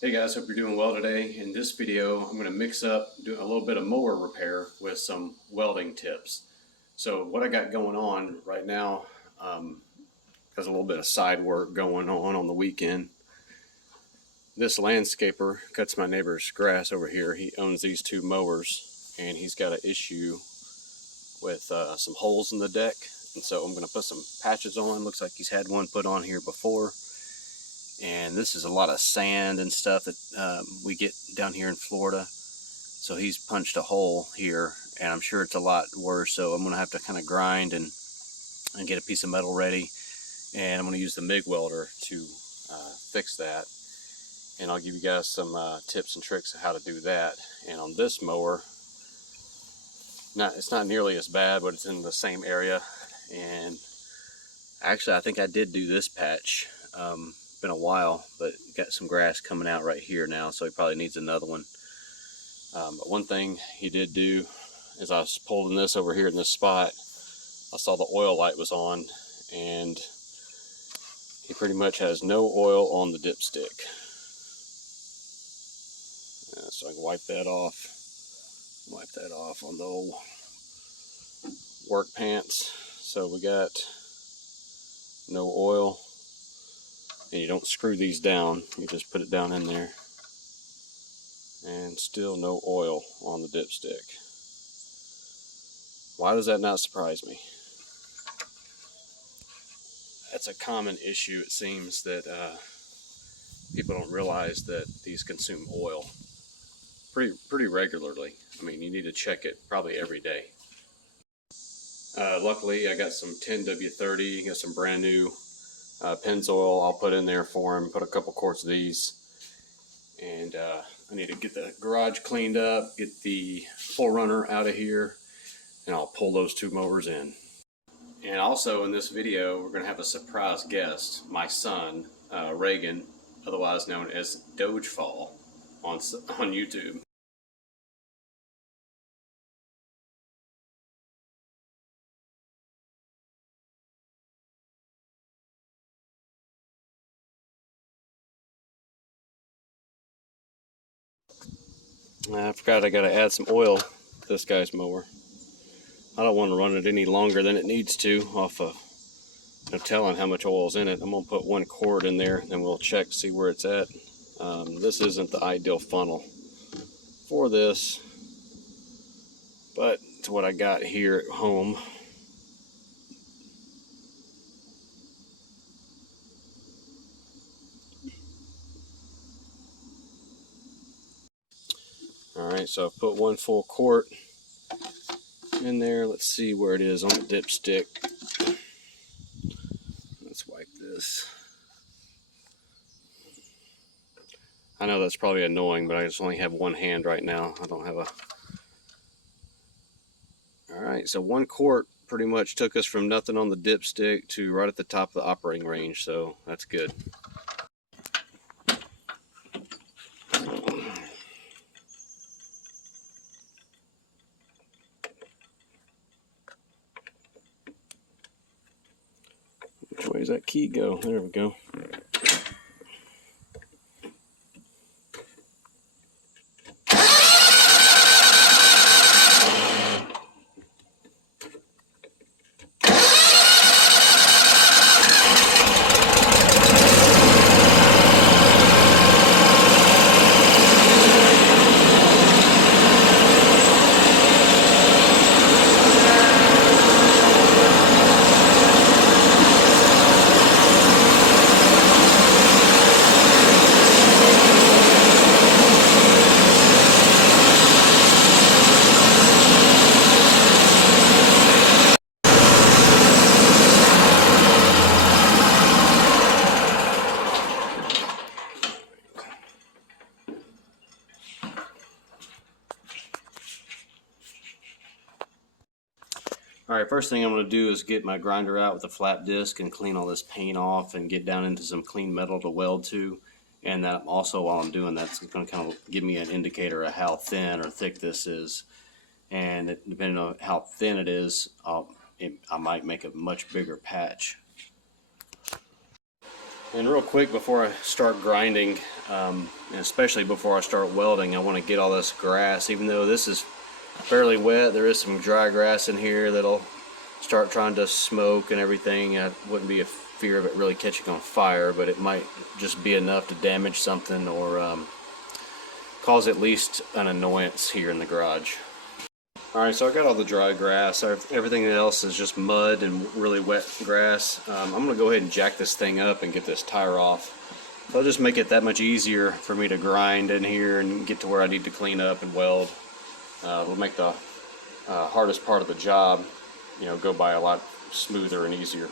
Hey guys, hope you're doing well today. In this video, I'm going to mix up, do a little bit of mower repair with some welding tips. So what I got going on right now, has a little bit of side work going on the weekend. This landscaper cuts my neighbor's grass over here. He owns these two mowers and he's got an issue with some holes in the deck. And so I'm going to put some patches on. Looks like he's had one put on here before. And this is a lot of sand and stuff that we get down here in Florida. So he's punched a hole here, and I'm sure it's a lot worse. So I'm going to have to kind of grind and get a piece of metal ready. And I'm going to use the Mig welder to fix that. And I'll give you guys some tips and tricks of how to do that. And on this mower, it's not nearly as bad, but it's in the same area. And actually, I think I did do this patch. Been a while, but got some grass coming out right here now, so he probably needs another one. But one thing he did do is I was pulling this over here in this spot. I saw the oil light was on, and he pretty much has no oil on the dipstick. So I can wipe that off on the old work pants. So we got no oil. And you don't screw these down, you just put it down in there. And still no oil on the dipstick. Why does that not surprise me? That's a common issue, it seems, that people don't realize that these consume oil pretty regularly. I mean, you need to check it probably every day. Luckily, I got some 10W30, got some brand new Pennzoil I'll put in there for him, put a couple quarts of these. And I need to get the garage cleaned up, get the Forerunner out of here, and I'll pull those two mowers in. And also in this video, we're going to have a surprise guest, my son, Reagan, otherwise known as Dogefall on YouTube. I forgot I got to add some oil to this guy's mower. I don't want to run it any longer than it needs to off of no telling how much oil's in it. I'm going to put 1 quart in there, and then we'll check, see where it's at. This isn't the ideal funnel for this, but it's what I got here at home. Alright, so I put 1 full quart in there. Let's see where it is on the dipstick. Let's wipe this. I know that's probably annoying, but I just only have one hand right now. I don't have a... Alright, so 1 quart pretty much took us from nothing on the dipstick to right at the top of the operating range, so that's good. Which way does that key go? There we go. Alright, first thing I'm going to do is get my grinder out with a flat disc and clean all this paint off and get down into some clean metal to weld to. And that also, while I'm doing that, it's going to kind of give me an indicator of how thin or thick this is. And depending on how thin it is, I might make a much bigger patch. And real quick before I start grinding, and especially before I start welding, I want to get all this grass. Even though this is fairly wet, there is some dry grass in here that'll start trying to smoke and everything. I wouldn't be a fear of it really catching on fire, but it might just be enough to damage something or cause at least an annoyance here in the garage. Alright, so I got all the dry grass. Everything else is just mud and really wet grass. I'm going to go ahead and jack this thing up and get this tire off. It'll just make it that much easier for me to grind in here and get to where I need to clean up and weld. It'll make the hardest part of the job, go by a lot smoother and easier.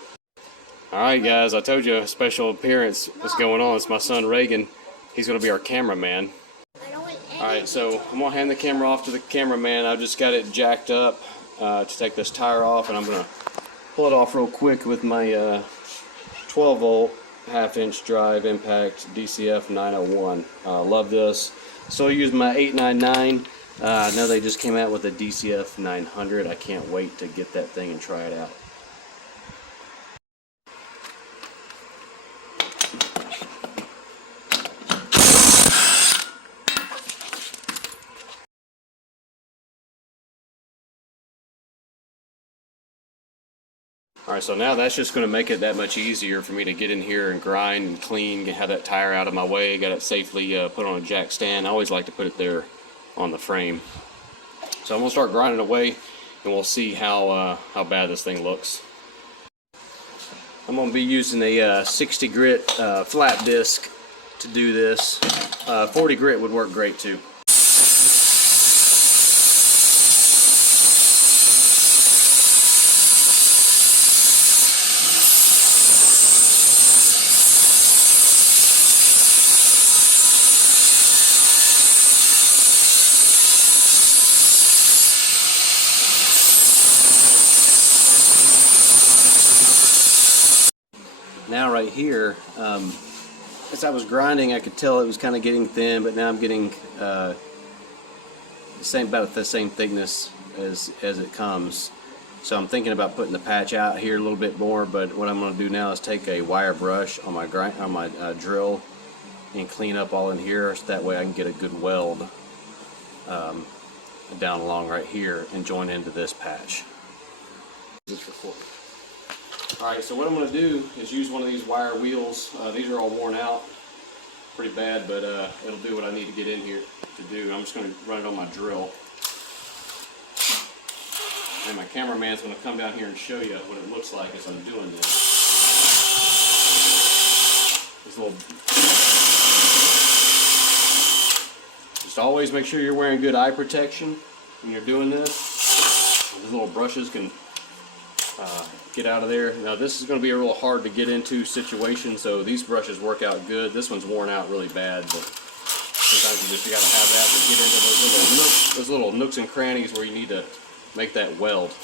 Alright guys, I told you a special appearance is going on. It's my son Reagan. He's going to be our cameraman. Alright, so I'm going to hand the camera off to the cameraman. I've just got it jacked up to take this tire off, and I'm going to pull it off real quick with my 12 volt half-inch drive impact DCF 901. Love this. Still use my 899. I know they just came out with a DCF 900. I can't wait to get that thing and try it out. Alright, so now that's just going to make it that much easier for me to get in here and grind and clean, have that tire out of my way, got it safely put on a jack stand. I always like to put it there on the frame. So I'm going to start grinding away and we'll see how bad this thing looks. I'm going to be using a 60 grit flat disc to do this. 40 grit would work great too. Now right here, as I was grinding, I could tell it was kind of getting thin, but now I'm getting about the same thickness as it comes. So I'm thinking about putting the patch out here a little bit more, but what I'm going to do now is take a wire brush on my drill and clean up all in here, so that way I can get a good weld down along right here and join into this patch. Alright, so what I'm going to do is use one of these wire wheels. These are all worn out pretty bad, but it'll do what I need to get in here to do. I'm just going to run it on my drill. And my cameraman's going to come down here and show you what it looks like as I'm doing this. Just always make sure you're wearing good eye protection when you're doing this. These little brushes can get out of there. Now this is going to be a real hard to get into situation, so these brushes work out good. This one's worn out really bad, but sometimes you got to have that to get into those little nooks and crannies where you need to make that weld.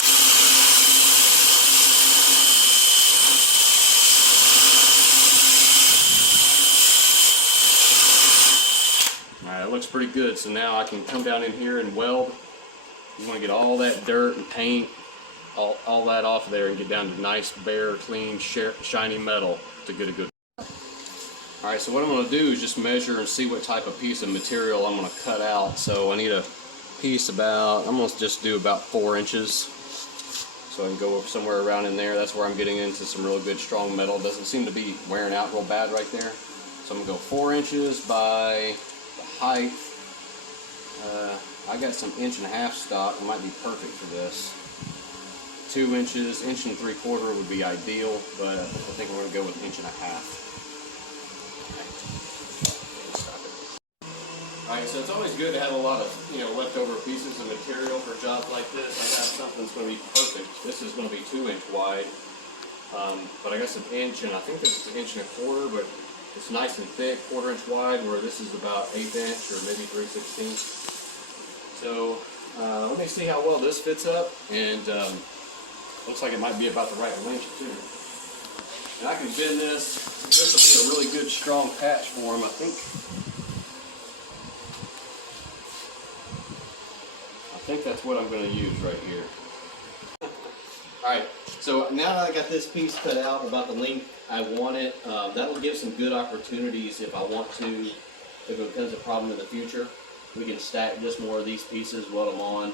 Alright, it looks pretty good, so now I can come down in here and weld. You want to get all that dirt and paint, all that off there, and get down to nice, bare, clean, shiny metal to get a good. Alright, so what I'm going to do is just measure and see what type of piece of material I'm going to cut out. So I need a piece I'm going to just do about 4 inches. So I can go somewhere around in there. That's where I'm getting into some real good strong metal. It doesn't seem to be wearing out real bad right there. So I'm going to go 4 inches by the height. I got some 1.5 inch stock. It might be perfect for this. 2 inches, 1 3/4 would be ideal, but I think we're going to go with 1.5 inches. Alright, so it's always good to have a lot of leftover pieces of material for jobs like this. I got something that's going to be perfect. This is going to be 2 inch wide, but I got some inch, and I think this is 1 1/4, but it's nice and thick, 1/4 inch wide, where this is about 1/8 inch or maybe 3/16. So let me see how well this fits up, and looks like it might be about the right length too. And I can bend this. This will be a really good strong patch for him, I think. I think that's what I'm going to use right here. Alright, so now that I got this piece cut out about the length I want it, that'll give some good opportunities if I want to, if it becomes a problem in the future. We can stack just more of these pieces, weld them on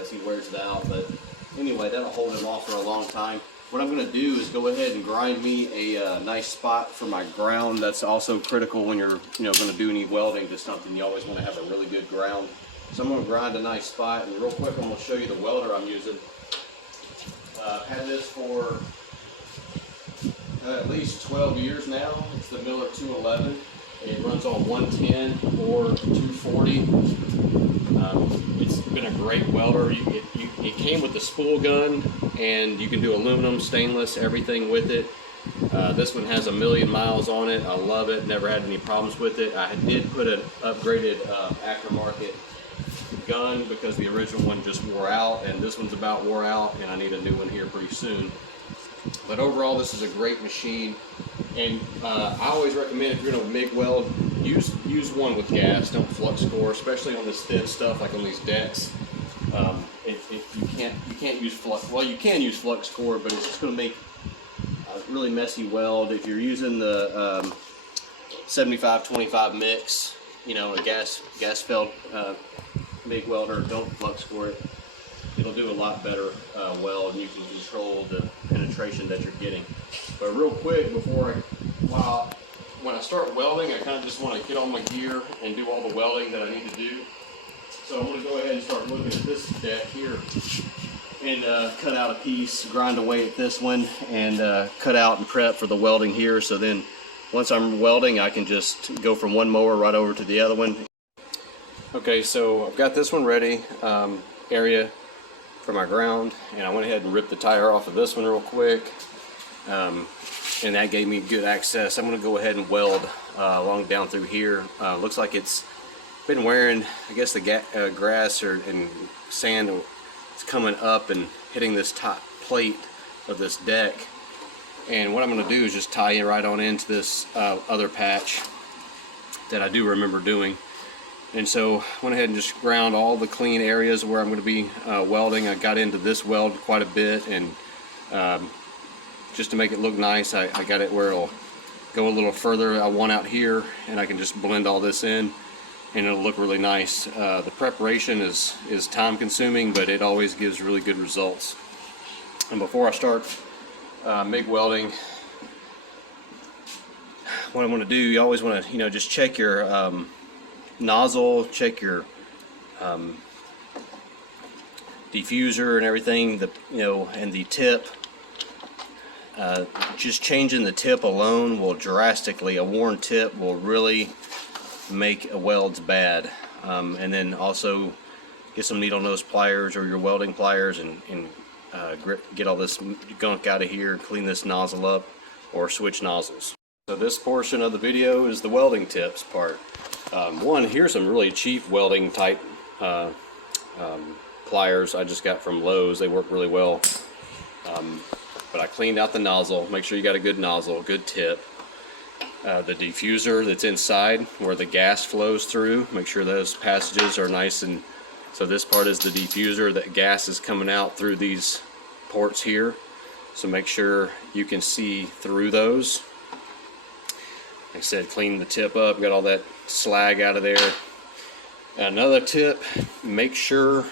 as he wears it out. But anyway, that'll hold him off for a long time. What I'm going to do is go ahead and grind me a nice spot for my ground. That's also critical when you're going to do any welding to something. You always want to have a really good ground. So I'm going to grind a nice spot, and real quick I'm going to show you the welder I'm using. I've had this for at least 12 years now. It's the Miller 211. It runs on 110 or 240. It's been a great welder. It came with the spool gun, and you can do aluminum, stainless, everything with it. This one has 1,000,000 miles on it. I love it. Never had any problems with it. I did put an upgraded aftermarket gun because the original one just wore out, and this one's about wore out, and I need a new one here pretty soon. But overall, this is a great machine, and I always recommend if you're going to MIG weld, use one with gas. Don't flux core, especially on this thin stuff like on these decks. You can't use flux. Well, you can use flux core, but it's just going to make a really messy weld. If you're using the 75-25 mix, a gas filled MIG welder, don't flux core it. It'll do a lot better weld, and you can control the penetration that you're getting. But real quick, when I start welding, I kind of just want to get on my gear and do all the welding that I need to do. So I'm going to go ahead and start looking at this deck here and cut out a piece, grind away at this one, and cut out and prep for the welding here. So then once I'm welding, I can just go from one mower right over to the other one. Okay, so I've got this one ready, area for my ground, and I went ahead and ripped the tire off of this one real quick, and that gave me good access. I'm going to go ahead and weld along down through here. Looks like it's been wearing, I guess, the grass and sand is coming up and hitting this top plate of this deck, and what I'm going to do is just tie it right on into this other patch that I do remember doing. And so went ahead and just ground all the clean areas where I'm going to be welding. I got into this weld quite a bit, and just to make it look nice, I got it where it'll go a little further. I want out here, and I can just blend all this in, and it'll look really nice. The preparation is time consuming, but it always gives really good results. And before I start MIG welding, what I'm going to do, you always want to just check your nozzle, check your diffuser and everything, and the tip. Just changing the tip alone will drastically, a worn tip will really make welds bad. And then also get some needle nose pliers or your welding pliers and get all this gunk out of here, clean this nozzle up, or switch nozzles. So this portion of the video is the welding tips part. Here's some really cheap welding type pliers I just got from Lowe's. They work really well. But I cleaned out the nozzle. Make sure you got a good nozzle, good tip. The diffuser that's inside where the gas flows through, make sure those passages are nice, and so this part is the diffuser. That gas is coming out through these ports here, so make sure you can see through those. Like I said, clean the tip up, got all that slag out of there. Another tip, make sure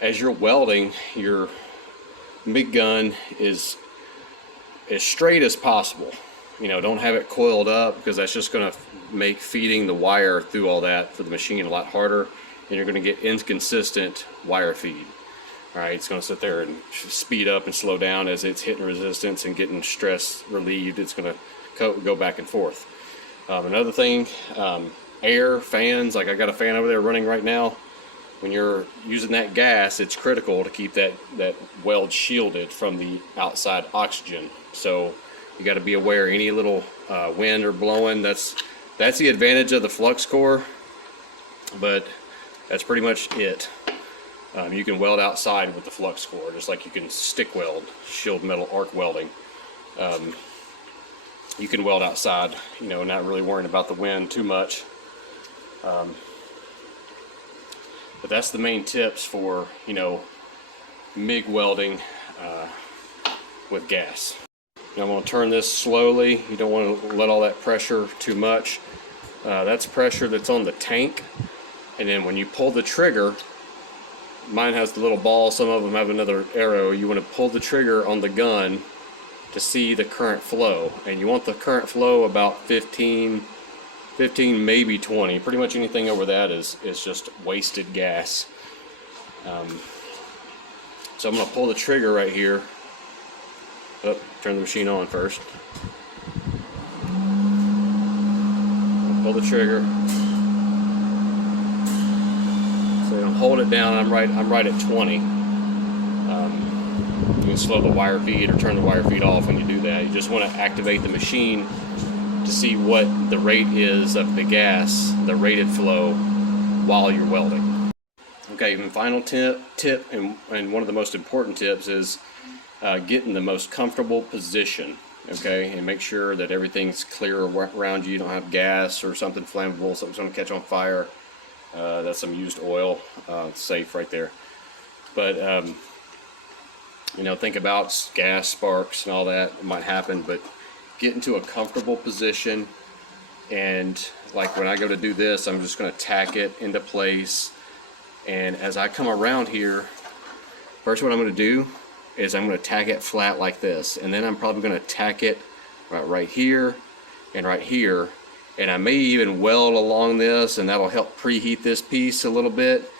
as you're welding, your MIG gun is as straight as possible. Don't have it coiled up, because that's just going to make feeding the wire through all that for the machine a lot harder, and you're going to get inconsistent wire feed. Alright, it's going to sit there and speed up and slow down as it's hitting resistance and getting stress relieved. It's going to go back and forth. Another thing, air, fans, like I got a fan over there running right now. When you're using that gas, it's critical to keep that weld shielded from the outside oxygen. So you got to be aware, any little wind or blowing, that's the advantage of the flux core, but that's pretty much it. You can weld outside with the flux core, just like you can stick weld, shield metal arc welding. You can weld outside, not really worrying about the wind too much. But that's the main tips for, MIG welding with gas. Now I'm going to turn this slowly. You don't want to let all that pressure too much. That's pressure that's on the tank, and then when you pull the trigger, mine has the little ball, some of them have another arrow. You want to pull the trigger on the gun to see the current flow, and you want the current flow about 15 maybe 20. Pretty much anything over that is just wasted gas. So I'm going to pull the trigger right here. Oh, turn the machine on first. Pull the trigger. So you hold it down. I'm right at 20. You can slow the wire feed or turn the wire feed off when you do that. You just want to activate the machine to see what the rate is of the gas, the rated flow, while you're welding. Okay, and final tip and one of the most important tips is get in the most comfortable position, okay, and make sure that everything's clear around you. You don't have gas or something flammable, something's going to catch on fire. That's some used oil. It's safe right there. But you know, think about gas, sparks, and all that. It might happen, but get into a comfortable position. And like when I go to do this, I'm just going to tack it into place. And as I come around here, first what I'm going to do is I'm going to tack it flat like this, and then I'm probably going to tack it right here and right here, and I may even weld along this, and that'll help preheat this piece a little bit.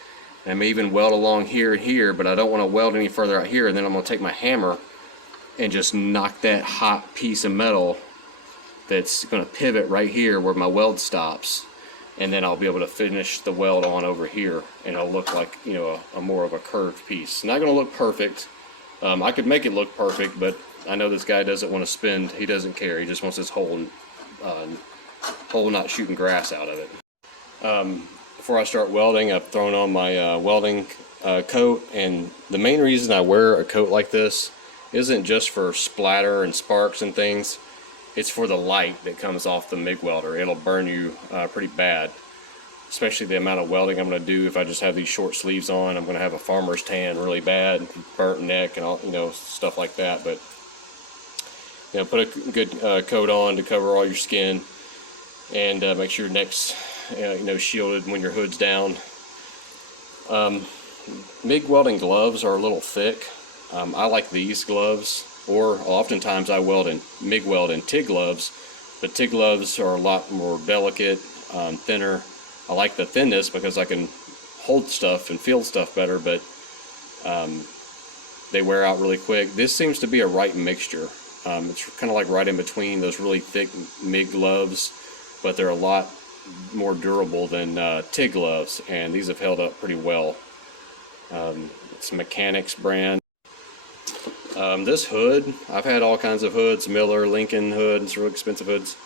And I may even weld along here and here, but I don't want to weld any further out here. And then I'm going to take my hammer and just knock that hot piece of metal that's going to pivot right here where my weld stops, and then I'll be able to finish the weld on over here, and it'll look like, you know, a more of a curved piece. Not going to look perfect. I could make it look perfect, but I know this guy doesn't want to spend. He doesn't care. He just wants his hole not shooting grass out of it. Before I start welding, I've thrown on my welding coat, and the main reason I wear a coat like this isn't just for splatter and sparks and things. It's for the light that comes off the MIG welder. It'll burn you pretty bad, especially the amount of welding I'm going to do. If I just have these short sleeves on, I'm going to have a farmer's tan really bad, burnt neck, and all, you know, stuff like that. But you know, put a good coat on to cover all your skin, and make sure your neck's you know, shielded when your hood's down. MIG welding gloves are a little thick. I like these gloves, or oftentimes I MIG weld in TIG gloves, but TIG gloves are a lot more delicate, thinner. I like the thinness because I can hold stuff and feel stuff better, but they wear out really quick. This seems to be a right mixture. It's kind of like right in between those really thick MIG gloves, but they're a lot more durable than TIG gloves, and these have held up pretty well. It's a Mechanics brand. This hood, I've had all kinds of hoods, Miller, Lincoln hood, it's really expensive hoods.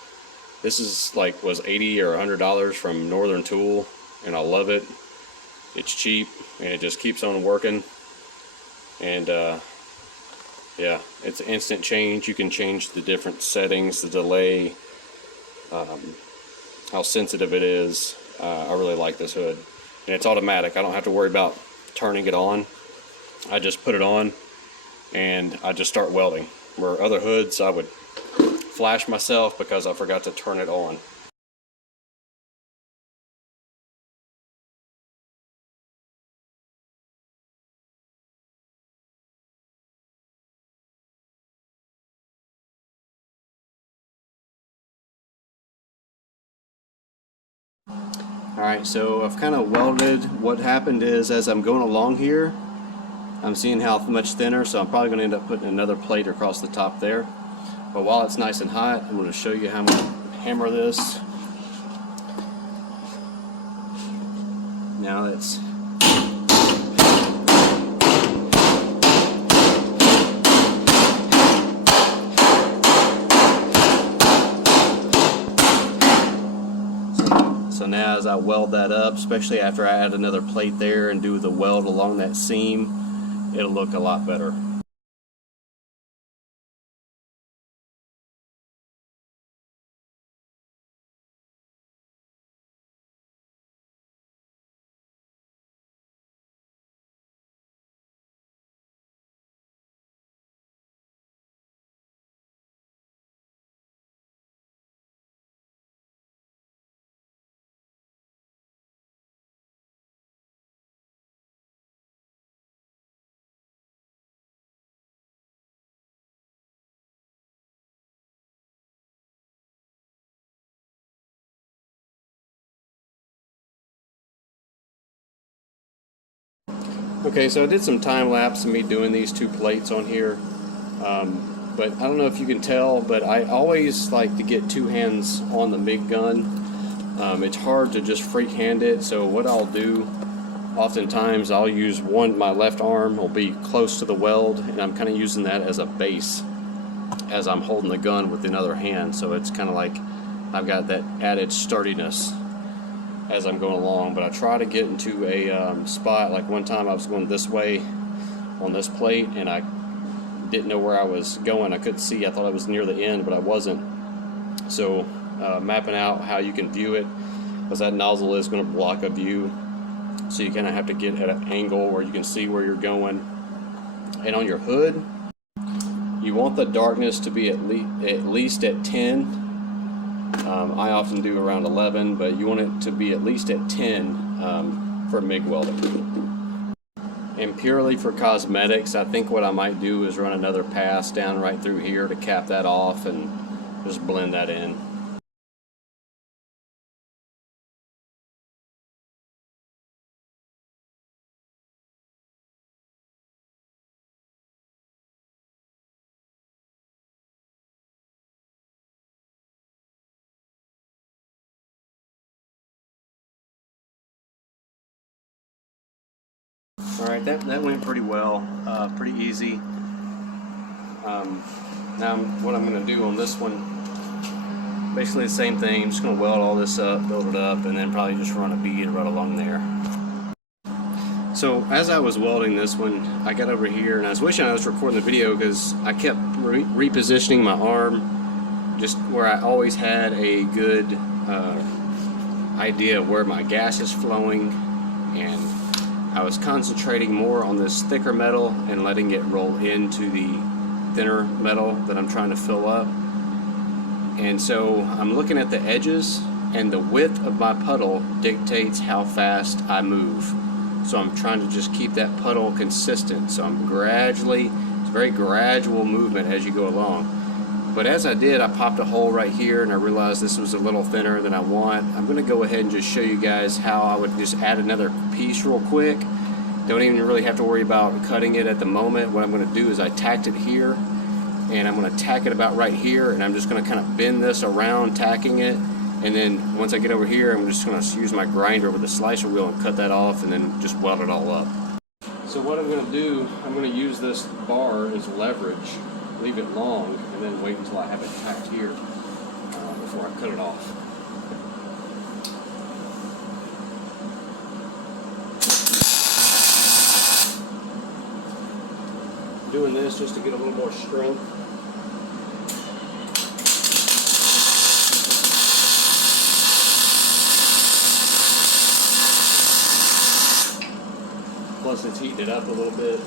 This is like, was $80 or $100 from Northern Tool, and I love it. It's cheap, and it just keeps on working. And yeah, it's instant change. You can change the different settings, the delay, how sensitive it is. I really like this hood, and it's automatic. I don't have to worry about turning it on. I just put it on and I just start welding, where other hoods I would flash myself because I forgot to turn it on. Alright, so I've kind of welded. What happened is, as I'm going along here, I'm seeing how much thinner, so I'm probably going to end up putting another plate across the top there. But while it's nice and hot, I'm going to show you how I'm going to hammer this. Now it's so now as I weld that up, especially after I add another plate there and do the weld along that seam, it'll look a lot better. Okay, so I did some time lapse of me doing these two plates on here, but I don't know if you can tell, but I always like to get two hands on the MIG gun. It's hard to just freehand it, so what I'll do, oftentimes I'll use my left arm will be close to the weld, and I'm kind of using that as a base as I'm holding the gun with another hand, so it's kind of like I've got that added sturdiness as I'm going along. But I try to get into a spot. Like one time I was going this way on this plate and I didn't know where I was going. I couldn't see. I thought I was near the end, but I wasn't. So mapping out how you can view it, because that nozzle is going to block a view, so you kind of have to get at an angle where you can see where you're going. And on your hood, you want the darkness to be at least at 10. I often do around 11, but you want it to be at least at 10 for MIG welding. And purely for cosmetics, I think what I might do is run another pass down right through here to cap that off and just blend that in. Alright, that went pretty well, pretty easy. Now what I'm going to do on this one, basically the same thing. I'm just going to weld all this up, build it up, and then probably just run a bead right along there. So as I was welding this one, I got over here and I was wishing I was recording the video, because I kept repositioning my arm just where I always had a good idea of where my gas is flowing, and I was concentrating more on this thicker metal and letting it roll into the thinner metal that I'm trying to fill up. And so I'm looking at the edges, and the width of my puddle dictates how fast I move. So I'm trying to just keep that puddle consistent. So I'm it's very gradual movement as you go along. But as I did, I popped a hole right here and I realized this was a little thinner than I want. I'm going to go ahead and just show you guys how I would just add another piece real quick. Don't even really have to worry about cutting it at the moment. What I'm going to do is I tacked it here, and I'm going to tack it about right here, and I'm just going to kind of bend this around, tacking it. And then once I get over here, I'm just going to use my grinder with a slicer wheel and cut that off, and then just weld it all up. So what I'm going to do, I'm going to use this bar as leverage, leave it long, and then wait until I have it tacked here before I cut it off. Doing this just to get a little more strength. Plus it's heating it up a little bit.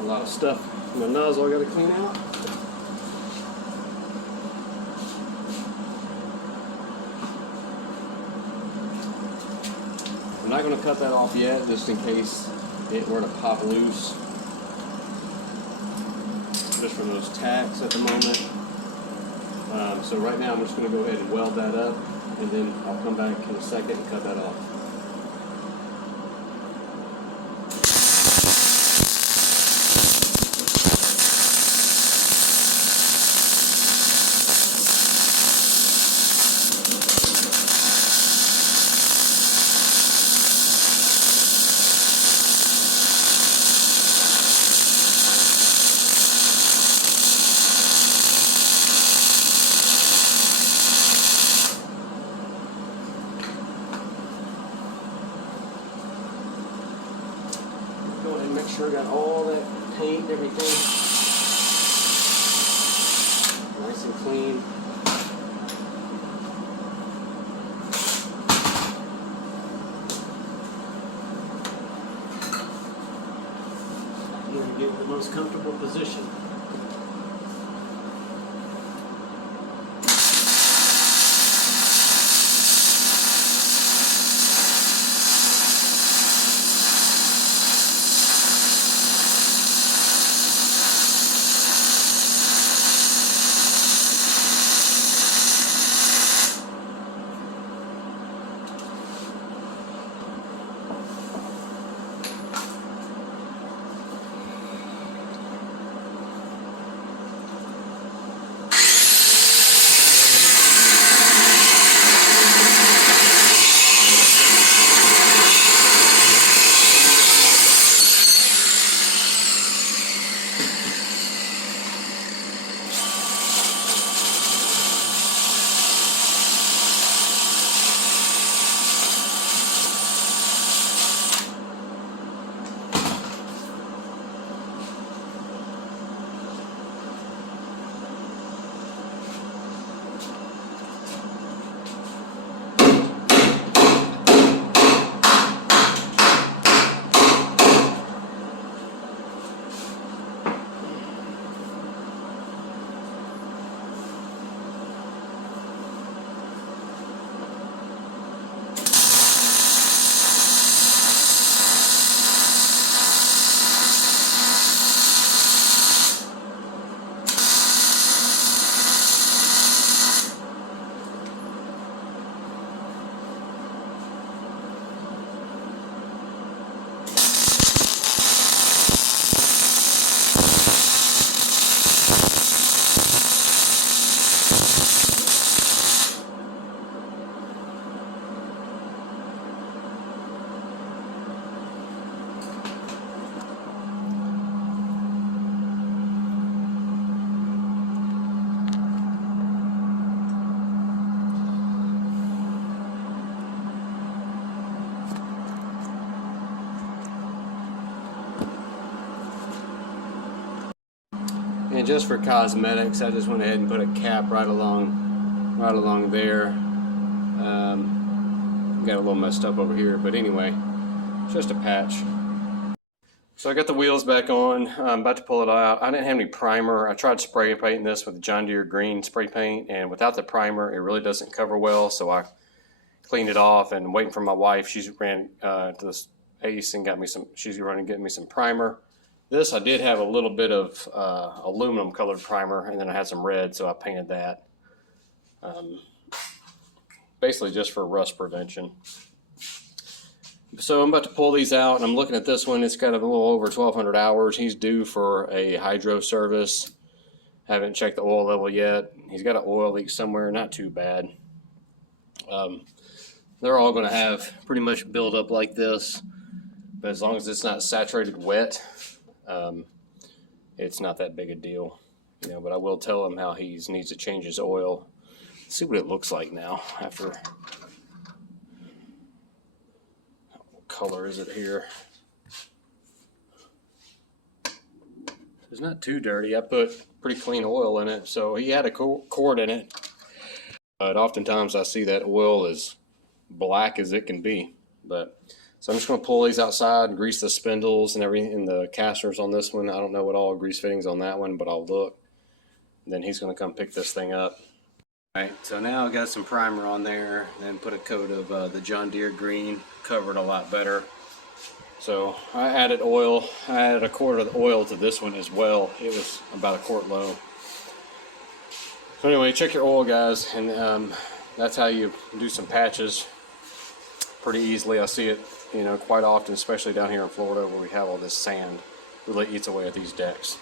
A lot of stuff in the nozzle I got to clean out. I'm not going to cut that off yet, just in case it were to pop loose, just from those tacks at the moment. So right now I'm just going to go ahead and weld that up, and then I'll come back in a second and cut that off. sure got all that paint and everything nice and clean. Here to get in the most comfortable position. And just for cosmetics, I just went ahead and put a cap right along there. Got a little messed up over here, but anyway, just a patch. So I got the wheels back on. I'm about to pull it out. I didn't have any primer. I tried spray painting this with John Deere green spray paint, and without the primer, it really doesn't cover well. So I cleaned it off and waiting for my wife. She ran to this Ace and got me some. She's running to get me some primer. This, I did have a little bit of aluminum colored primer, and then I had some red, so I painted that. Basically just for rust prevention. So I'm about to pull these out, and I'm looking at this one. It's got a little over 1,200 hours. He's due for a hydro service. Haven't checked the oil level yet. He's got an oil leak somewhere, not too bad. They're all going to have pretty much build up like this, but as long as it's not saturated wet, it's not that big a deal, you know. But I will tell him how he needs to change his oil. Let's see what it looks like now after. What color is it here? It's not too dirty. I put pretty clean oil in it, so he had a cord in it. But oftentimes I see that oil is black as it can be. But so I'm just going to pull these outside and grease the spindles and everything in the casters on this one. I don't know what all grease fittings on that one, but I'll look. And then he's going to come pick this thing up. All right, so now I got some primer on there, then put a coat of the John Deere green, cover it a lot better. So I added oil. I added a quart of the oil to this one as well. It was about a quart low. So anyway, check your oil, guys, and that's how you do some patches pretty easily. I see it, you know, quite often, especially down here in Florida where we have all this sand. It really eats away at these decks.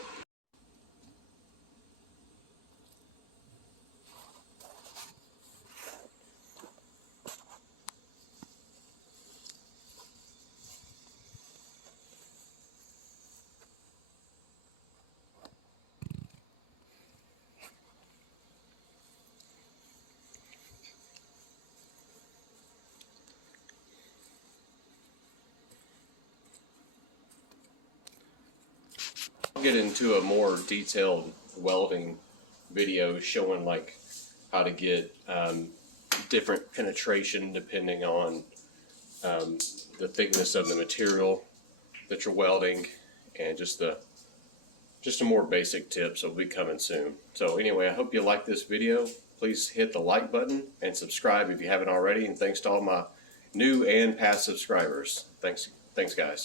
get into a more detailed welding video showing like how to get different penetration depending on the thickness of the material that you're welding, and just a more basic tips will be coming soon. So anyway, I hope you like this video. Please hit the like button and subscribe if you haven't already, and thanks to all my new and past subscribers. Thanks guys.